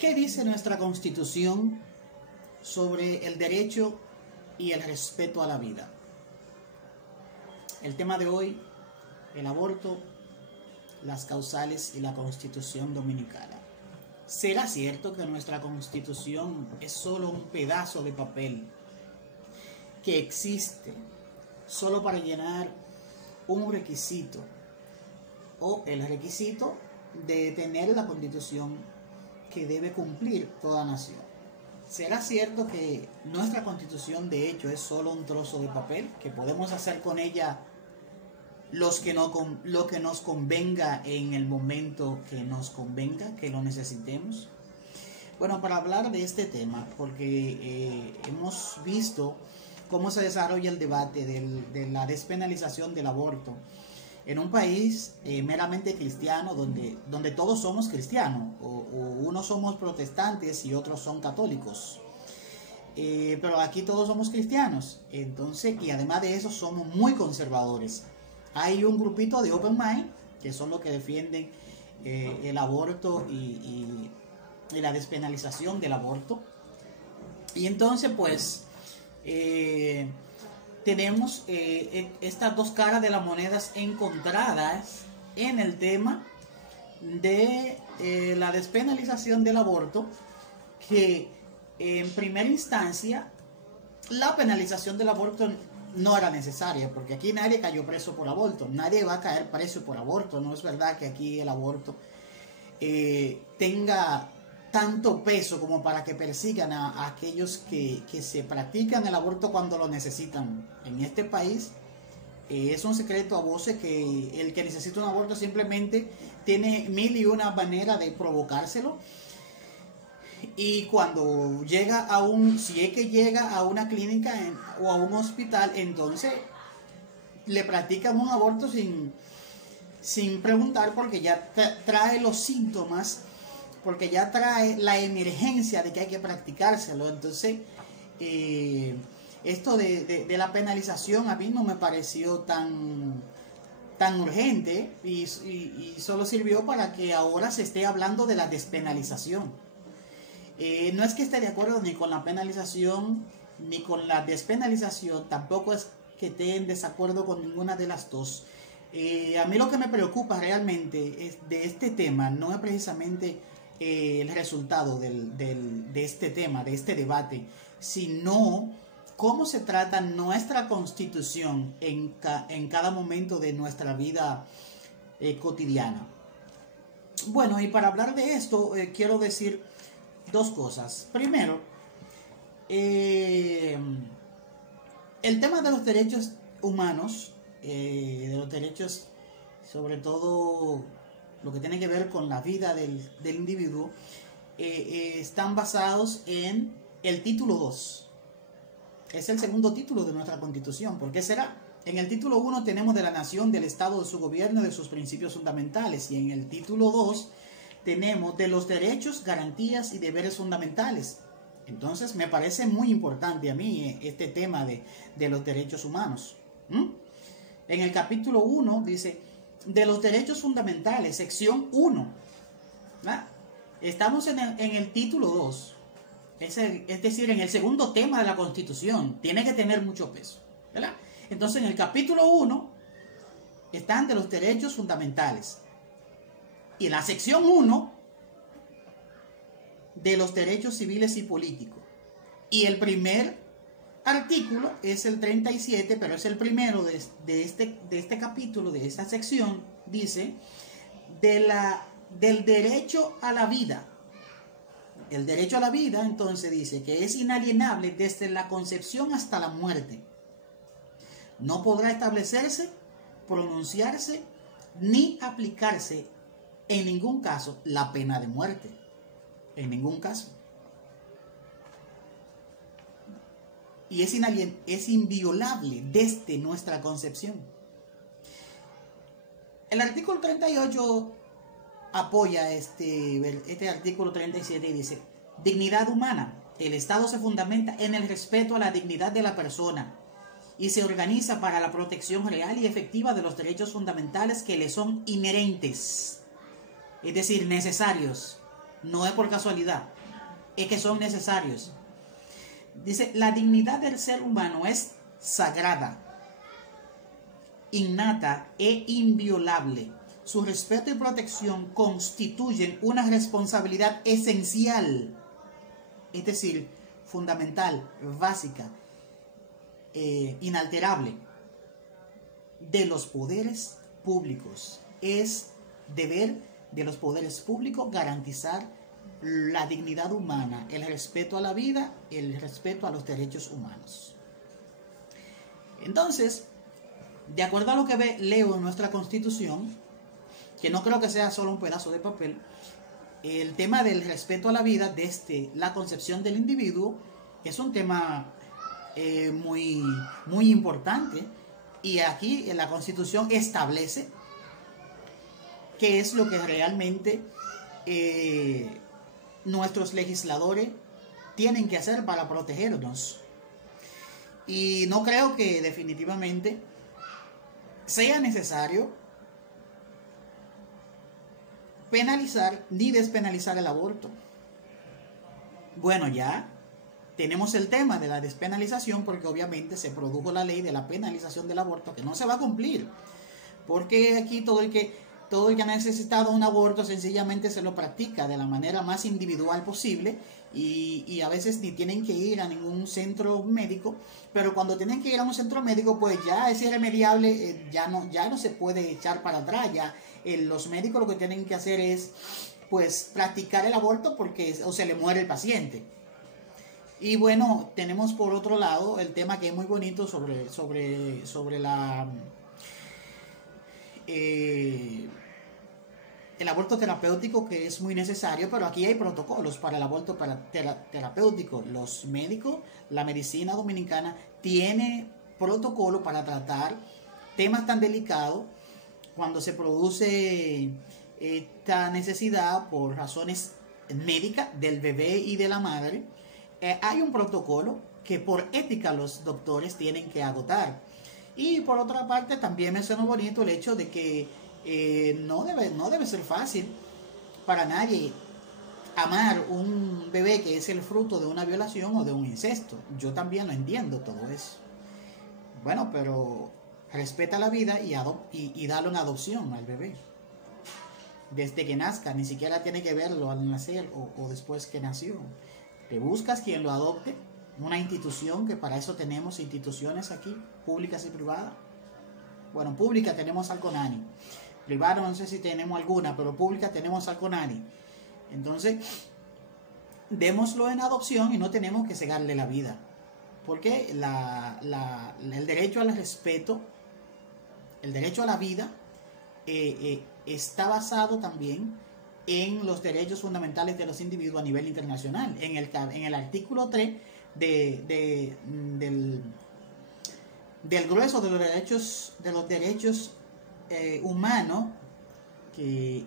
¿Qué dice nuestra Constitución sobre el derecho y el respeto a la vida? El tema de hoy, el aborto, las causales y la Constitución Dominicana. ¿Será cierto que nuestra Constitución es solo un pedazo de papel que existe solo para llenar un requisito o el requisito de tener la Constitución que debe cumplir toda nación? ¿Será cierto que nuestra Constitución de hecho es solo un trozo de papel que podemos hacer con ella lo que nos convenga en el momento que nos convenga, que lo necesitemos? Bueno, para hablar de este tema, porque hemos visto cómo se desarrolla el debate de la despenalización del aborto en un país meramente cristiano, donde todos somos cristianos, o unos somos protestantes y otros son católicos, pero aquí todos somos cristianos, entonces, y además de eso somos muy conservadores. Hay un grupito de Open Mind que son los que defienden el aborto y la despenalización del aborto. Y entonces pues tenemos estas dos caras de las monedas encontradas en el tema de la despenalización del aborto, que en primera instancia la penalización del aborto no era necesaria, porque aquí nadie cayó preso por aborto, nadie va a caer preso por aborto. No es verdad que aquí el aborto tenga tanto peso como para que persigan a aquellos que se practican el aborto cuando lo necesitan. En este país es un secreto a voces que el que necesita un aborto simplemente tiene mil y una maneras de provocárselo, y cuando llega si es que llega a una clínica o a un hospital, entonces le practican un aborto sin preguntar, porque ya trae los síntomas, porque ya trae la emergencia de que hay que practicárselo. Entonces esto de la penalización a mí no me pareció tan urgente, y solo sirvió para que ahora se esté hablando de la despenalización. No es que esté de acuerdo ni con la penalización ni con la despenalización, tampoco es que esté en desacuerdo con ninguna de las dos. A mí lo que me preocupa realmente de este tema no es precisamente el resultado de este tema, de este debate, sino cómo se trata nuestra Constitución en cada momento de nuestra vida cotidiana. Bueno, y para hablar de esto quiero decir dos cosas. Primero, el tema de los derechos humanos, de los derechos, sobre todo lo que tiene que ver con la vida del individuo, están basados en el título 2. Es el segundo título de nuestra Constitución. ¿Por qué será? En el título 1 tenemos de la nación, del Estado, de su gobierno, de sus principios fundamentales. Y en el título 2 tenemos de los derechos, garantías y deberes fundamentales. Entonces me parece muy importante a mí este tema de los derechos humanos. En el capítulo 1 dice de los derechos fundamentales, sección 1. Estamos en el título 2, es decir, en el segundo tema de la Constitución. Tiene que tener mucho peso, ¿verdad? Entonces en el capítulo 1 están de los derechos fundamentales, y en la sección 1 de los derechos civiles y políticos. Y el primer artículo es el 37, pero es el primero de este capítulo, de esta sección. Dice del derecho a la vida. El derecho a la vida, entonces, dice que es inalienable desde la concepción hasta la muerte. No podrá establecerse, pronunciarse ni aplicarse en ningún caso la pena de muerte. En ningún caso. Y es inviolable desde nuestra concepción. El artículo 38 apoya este artículo 37 y dice: dignidad humana. El Estado se fundamenta en el respeto a la dignidad de la persona y se organiza para la protección real y efectiva de los derechos fundamentales que le son inherentes, es decir, necesarios, No es por casualidad, es que son necesarios. Dice, la dignidad del ser humano es sagrada, innata e inviolable. Su respeto y protección constituyen una responsabilidad esencial, es decir, fundamental, básica, inalterable, de los poderes públicos. Es deber de los poderes públicos garantizar la dignidad humana, el respeto a la vida, el respeto a los derechos humanos. Entonces, de acuerdo a lo que leo en nuestra Constitución, que no creo que sea solo un pedazo de papel, el tema del respeto a la vida desde la concepción del individuo es un tema muy, muy importante, y aquí en la Constitución establece qué es lo que realmente nuestros legisladores tienen que hacer para protegernos. Y no creo que definitivamente sea necesario penalizar ni despenalizar el aborto. Bueno, ya tenemos el tema de la despenalización, porque obviamente se produjo la ley de la penalización del aborto, que no se va a cumplir, porque aquí todo el que ha necesitado un aborto sencillamente se lo practica de la manera más individual posible, y a veces ni tienen que ir a ningún centro médico, pero cuando tienen que ir a un centro médico, pues ya es irremediable, ya no se puede echar para atrás. Ya los médicos lo que tienen que hacer es pues practicar el aborto, porque o se le muere el paciente. Y bueno, tenemos por otro lado el tema que es muy bonito sobre la el aborto terapéutico, que es muy necesario, pero aquí hay protocolos para el aborto terapéutico. Los médicos, la medicina dominicana tiene protocolo para tratar temas tan delicados cuando se produce esta necesidad por razones médicas del bebé y de la madre. Hay un protocolo que por ética los doctores tienen que agotar. Y por otra parte también me suena bonito el hecho de que no debe ser fácil para nadie amar un bebé que es el fruto de una violación o de un incesto. Yo también lo entiendo todo eso. Bueno, pero respeta la vida y dale una adopción al bebé desde que nazca. Ni siquiera tiene que verlo al nacer o después que nació. Te buscas quien lo adopte, una institución, que para eso tenemos instituciones aquí, públicas y privadas. Bueno, pública tenemos al CONANI, privada no sé si tenemos alguna, pero pública tenemos al CONANI. Entonces, démoslo en adopción y no tenemos que cegarle la vida, porque el derecho al respeto, el derecho a la vida está basado también en los derechos fundamentales de los individuos a nivel internacional. En el artículo 3 del grueso de los derechos humanos que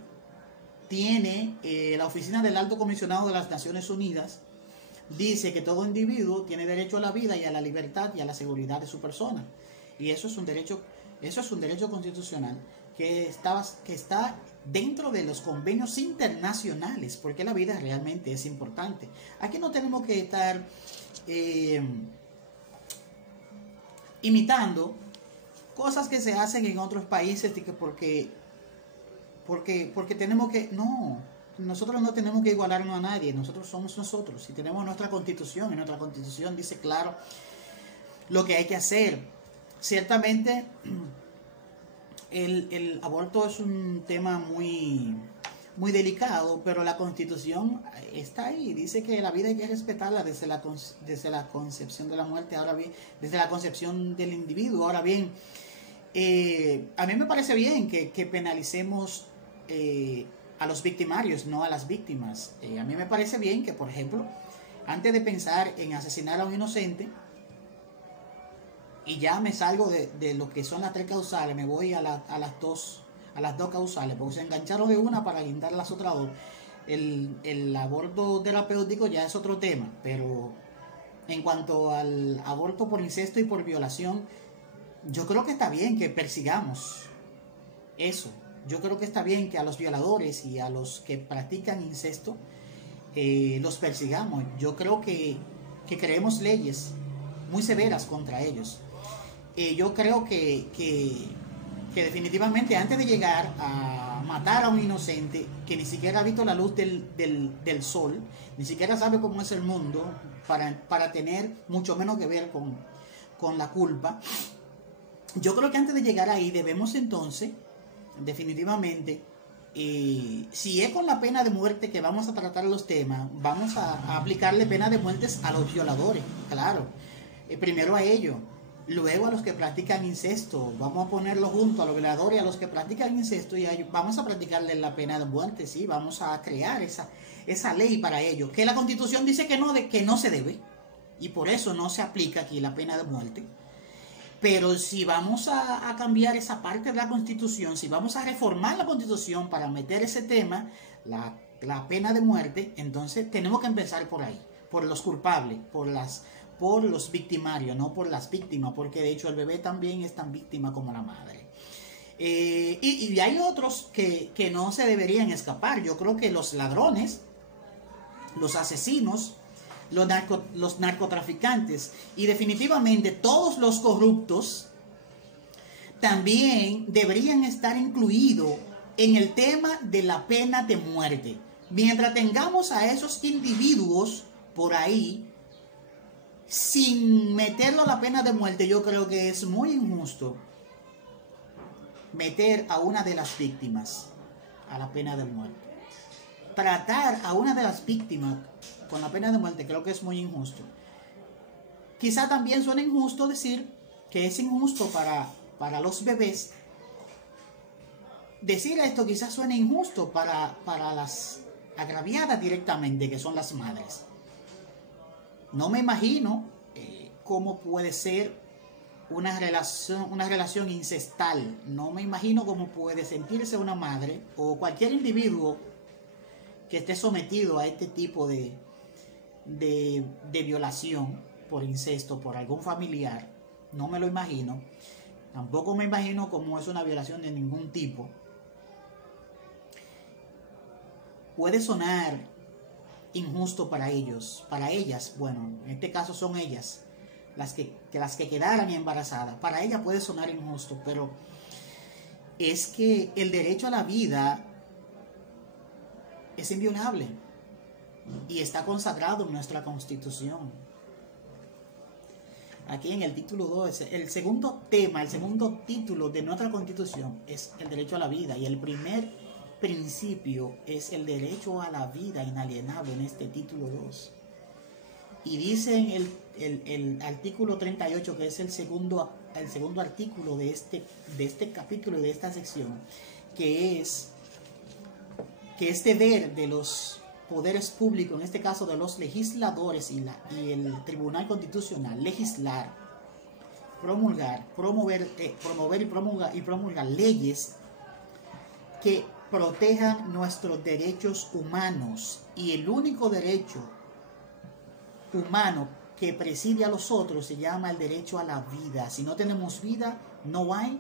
tiene la Oficina del Alto Comisionado de las Naciones Unidas, dice que todo individuo tiene derecho a la vida y a la libertad y a la seguridad de su persona. Y eso es un derecho constitucional que está dentro de los convenios internacionales, porque la vida realmente es importante. Aquí no tenemos que estar imitando cosas que se hacen en otros países, porque tenemos que... No, nosotros no tenemos que igualarnos a nadie. Nosotros somos nosotros y tenemos nuestra Constitución, y nuestra Constitución dice claro lo que hay que hacer. Ciertamente el aborto es un tema muy, muy delicado, pero la Constitución está ahí. Dice que la vida hay que respetarla desde la concepción de la muerte, ahora bien, desde la concepción del individuo. Ahora bien, a mí me parece bien que penalicemos a los victimarios, no a las víctimas. A mí me parece bien que, por ejemplo, antes de pensar en asesinar a un inocente, y ya me salgo de lo que son las 3 causales, me voy a las dos causales, porque se engancharon de una para guindar las otras 2. El aborto terapéutico ya es otro tema, pero en cuanto al aborto por incesto y por violación, yo creo que está bien que persigamos eso. Yo creo que está bien que a los violadores y a los que practican incesto los persigamos. Yo creo que creemos leyes muy severas contra ellos. Yo creo que definitivamente antes de llegar a matar a un inocente que ni siquiera ha visto la luz del sol, ni siquiera sabe cómo es el mundo, para tener mucho menos que ver con la culpa, yo creo que antes de llegar ahí debemos entonces, definitivamente, si es con la pena de muerte que vamos a tratar los temas, vamos a aplicarle pena de muerte a los violadores, claro. Primero a ellos, luego a los que practican incesto, vamos a ponerlo junto a los violadores y a los que practican incesto, y vamos a practicarle la pena de muerte, sí, vamos a crear esa ley para ellos, que la Constitución dice que no se debe, y por eso no se aplica aquí la pena de muerte. Pero si vamos a cambiar esa parte de la Constitución, si vamos a reformar la Constitución para meter ese tema, la pena de muerte, entonces tenemos que empezar por ahí, por los culpables, por los victimarios, no por las víctimas, porque de hecho el bebé también es tan víctima como la madre. Y hay otros que no se deberían escapar. Yo creo que los ladrones, los asesinos, los narcotraficantes y definitivamente todos los corruptos también deberían estar incluidos en el tema de la pena de muerte. Mientras tengamos a esos individuos por ahí sin meterlo a la pena de muerte, yo creo que es muy injusto meter a una de las víctimas a la pena de muerte. Tratar a una de las víctimas con la pena de muerte creo que es muy injusto. Quizá también suena injusto decir que es injusto para los bebés. Decir esto quizás suena injusto para las agraviadas directamente, que son las madres. No me imagino cómo puede ser una relación incestal. No me imagino cómo puede sentirse una madre o cualquier individuo que esté sometido a este tipo de violación por incesto, por algún familiar. No me lo imagino. Tampoco me imagino cómo es una violación de ningún tipo. Puede sonar injusto para ellos, para ellas, bueno, en este caso son ellas las que quedaran embarazadas. Para ellas puede sonar injusto, pero es que el derecho a la vida es inviolable y está consagrado en nuestra Constitución. Aquí en el título 2, el segundo tema, el segundo título de nuestra Constitución es el derecho a la vida, y el primer principio es el derecho a la vida inalienable en este título 2. Y dice en el artículo 38, que es el segundo artículo de este capítulo y de esta sección, que es deber de los poderes públicos, en este caso de los legisladores y el Tribunal Constitucional, legislar, promover y promulgar leyes que protejan nuestros derechos humanos. Y el único derecho humano que preside a los otros se llama el derecho a la vida. Si no tenemos vida, no hay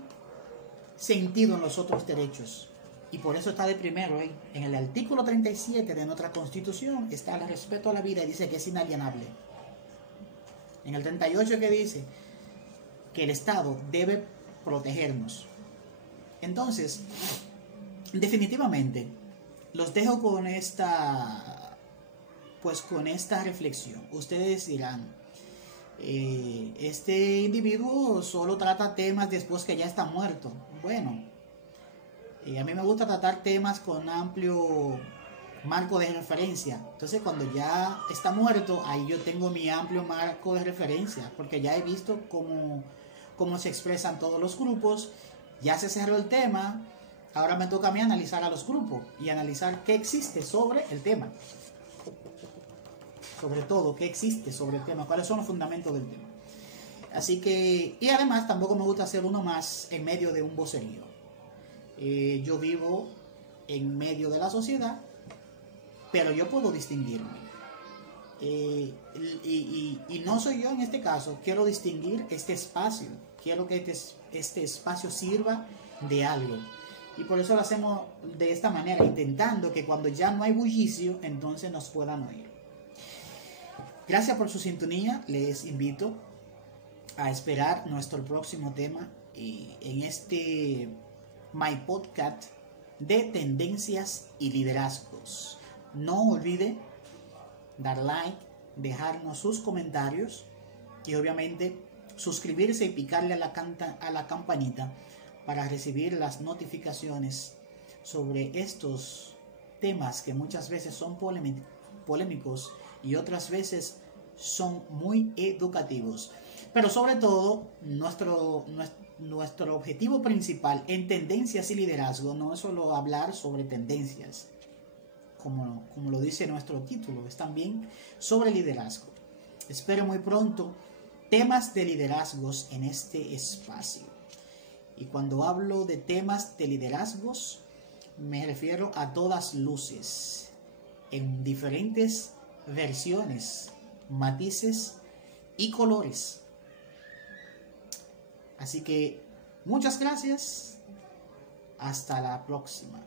sentido en los otros derechos. Y por eso está de primero ahí. En el artículo 37 de nuestra Constitución está el respeto a la vida y dice que es inalienable. En el 38 que dice que el Estado debe protegernos. Entonces, definitivamente, los dejo con esta reflexión. Ustedes dirán, este individuo solo trata temas después que ya está muerto. Bueno, a mí me gusta tratar temas con amplio marco de referencia. Entonces, cuando ya está muerto, ahí yo tengo mi amplio marco de referencia, porque ya he visto cómo se expresan todos los grupos. Ya se cerró el tema. Ahora me toca a mí analizar a los grupos y analizar qué existe sobre el tema. Sobre todo, qué existe sobre el tema, cuáles son los fundamentos del tema. Así que, y además tampoco me gusta hacer uno más en medio de un vocerío. Yo vivo en medio de la sociedad, pero yo puedo distinguirme. Y no soy yo en este caso. Quiero distinguir este espacio. Quiero que este espacio sirva de algo. Y por eso lo hacemos de esta manera, intentando que cuando ya no hay bullicio, entonces nos puedan oír. Gracias por su sintonía. Les invito a esperar nuestro próximo tema en este My Podcast de tendencias y liderazgos. No olvide dar like, dejarnos sus comentarios y obviamente suscribirse y picarle a la campanita para recibir las notificaciones sobre estos temas que muchas veces son polémicos y otras veces son muy educativos. Pero sobre todo, nuestro objetivo principal en tendencias y liderazgo no es solo hablar sobre tendencias, como lo dice nuestro título, es también sobre liderazgo. Espero muy pronto temas de liderazgos en este espacio. Y cuando hablo de temas de liderazgos, me refiero a todas luces, en diferentes versiones, matices y colores. Así que muchas gracias. Hasta la próxima.